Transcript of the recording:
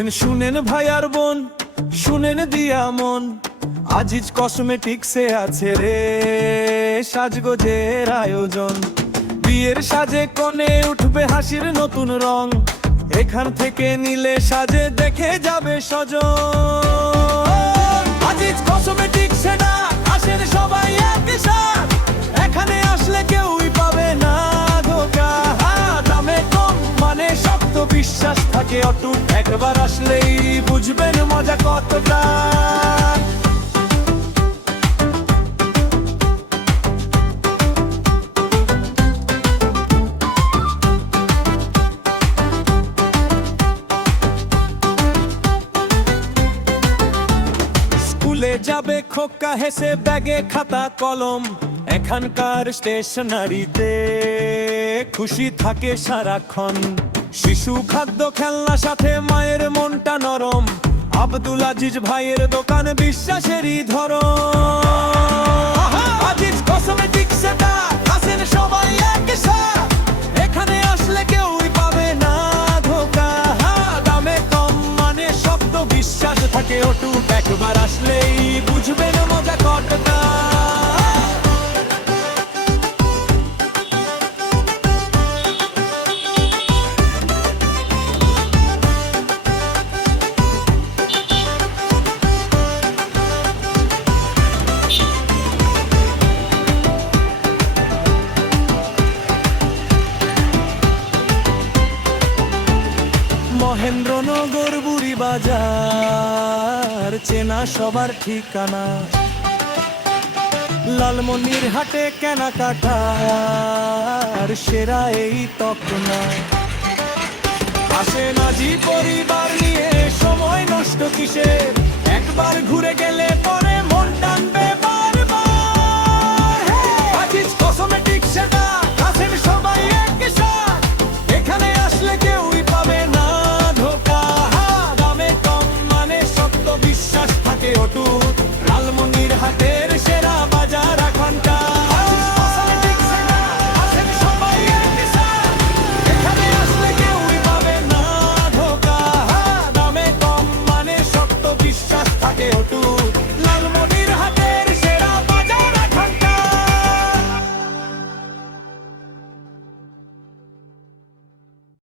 শুনেন শুনেন ভাই আর বোন, শুনেন দিয়া মন, আজিজ কসমেটিক্সে আছে রে সাজগোজের আয়োজন। বিয়ের সাজে কোণে উঠবে হাসির নতুন রং, এখান থেকে নিলে সাজে দেখে যাবে সজন। আজিজ কসমেটিক্সে না আসেন সবাই একসাথে, এখানে আসলে কেউই পাবে না ধোকা। দামে কম মানে শক্ত, বিশ্বাস থাকে অটুট, একবার আসলেই বুঝবেন মজা কতটা। স্কুলে যাবে খোকা হেসে, ব্যাগে খাতা কলম, এখানকার স্টেশনারিতে খুশি থাকে সারাক্ষণ। শিশু খাদ্য খেলনা সাথে মায়ের মনটা নরম, আব্দুল আজিজ ভাইয়ের দোকান বিশ্বাসেরই ধরন। আজিজ কসমেটিক্সে আসেন সবাই একসাথে, এখানে আসলে কেউই পাবে না ধোকা। দামে কম মানে শব্দ, বিশ্বাস থাকে অটুট, একবার আসলেই বুঝবেন মজা কতটা। মহেন্দ্রনগর বুড়ি বাজার চেনা সবার ঠিকানা, লালমনির হাটে কেনাকাটার সেরা এই তকনা। আসেন আজি পরিবার